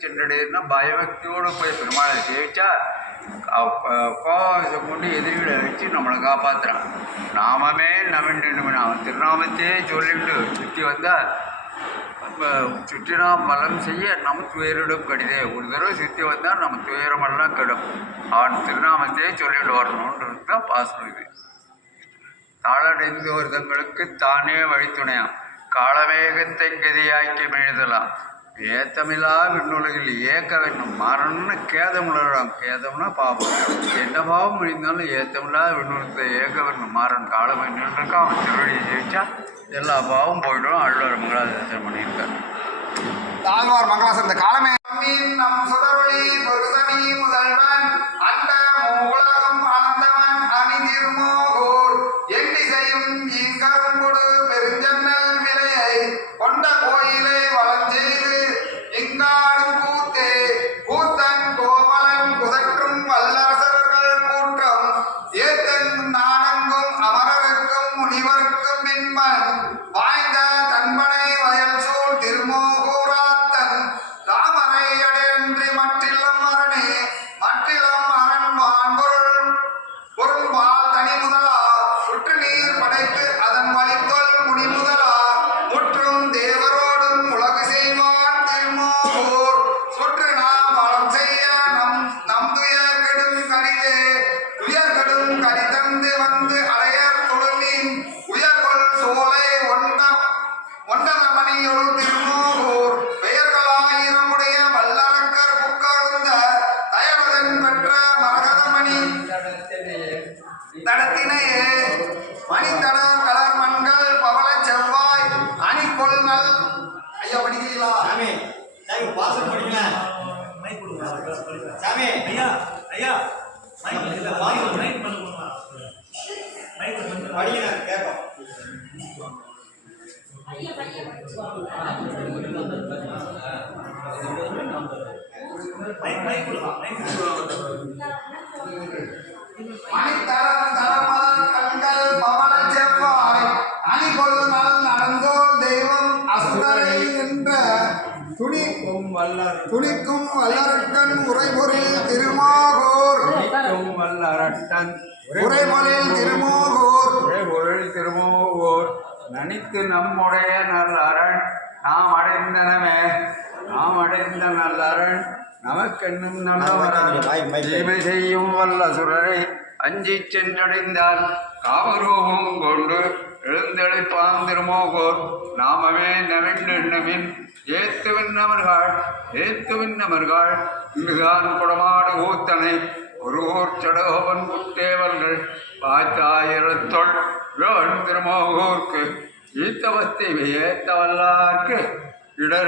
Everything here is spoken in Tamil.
சென்றடையதுன்னா பயபக்தியோடு போய் பெருமாளை சேவிச்சா கோபத்தை கொண்டு எதிரிகளை வச்சு நம்மளை காப்பாற்றுறான் நாமமே நவன் அவன் திருநாமத்தையே சொல்லிவிட்டு சுற்றி வந்தால் சுற்றினா பலம் செய்ய நம்ம துயரிடும் கடிதே ஒரு தடவை சுற்றி வந்தால் நம்ம துயரமெல்லாம் கெடும் அவன் திருநாமத்தையே சொல்லிட்டு வரணுன்றது தான் பாசம் இது தாளடைந்து தங்களுக்கு தானே வழித்துணையாம் காலவேகத்தை கதியாக்கி மெழுதலாம் ஏத்தமில்லா விண்ணுலகில் ஏக்க வேண்டும் மரணம்னு கேதம் உணர்றாம் கேதம்னா பாவம். என்ன பாவம் முடிந்தாலும் ஏத்தமில்லா விண்ணுலகத்தை ஏக்க வேண்டும் மாறன் காலம் நின்றுருக்கா அவன் திருவடியை ஜெயிச்சா எல்லா பாவம் போய்டும். அழுவார் மங்களாதாசன் பண்ணியிருக்கார் தடத்தினையே மணித்தட கலர் மண்கள் பவள செவ்வாய் அணிக்கொள் நல் ஐயா படிக்கிறீங்களா சாமி சாமி வாசல் படிக்கலாம் சாமி ஐயா ஐயா மைக் இல்ல, வாயில் மைக் பண்ண போமா மைக் கேட்போம் மைக் மைக் கொடுக்கலாம் மைக் மணித்தரம் துணிக்கும் வல்லர் துணிக்கும் வல்லரக்கன் உரைபொருள் திருமாகூர். வல்லரட்டன் உரைபொருள் திருமோகூர். பொருள் திருமூவோர் நனித்து நம்முடைய நல்லரண் நாம் அடைந்தனமே நாம் அடைந்த நல்லரண் நமக்கென்னும் நல்லவரன். தீமை செய்யும் வல்ல சுரரை அஞ்சி சென்றடைந்தால் காமரூபம் கொண்டு எழுந்தழைப்பான் திருமோகோர். நாமமே நவெண்ணெண்ணமின் ஏத்துவிண்ணமர்கள் ஏத்துவிண்ணமர்கள் இங்குதான் குடமாடு ஊத்தனை ஒருவோர் சடகோவன் குத்தேவர்கள் பாத்தாயிரத்தொள் வேண் திருமோகோர்க்கு ஈத்தவஸ்தை ஏத்தவல்லார்க்கு இடர்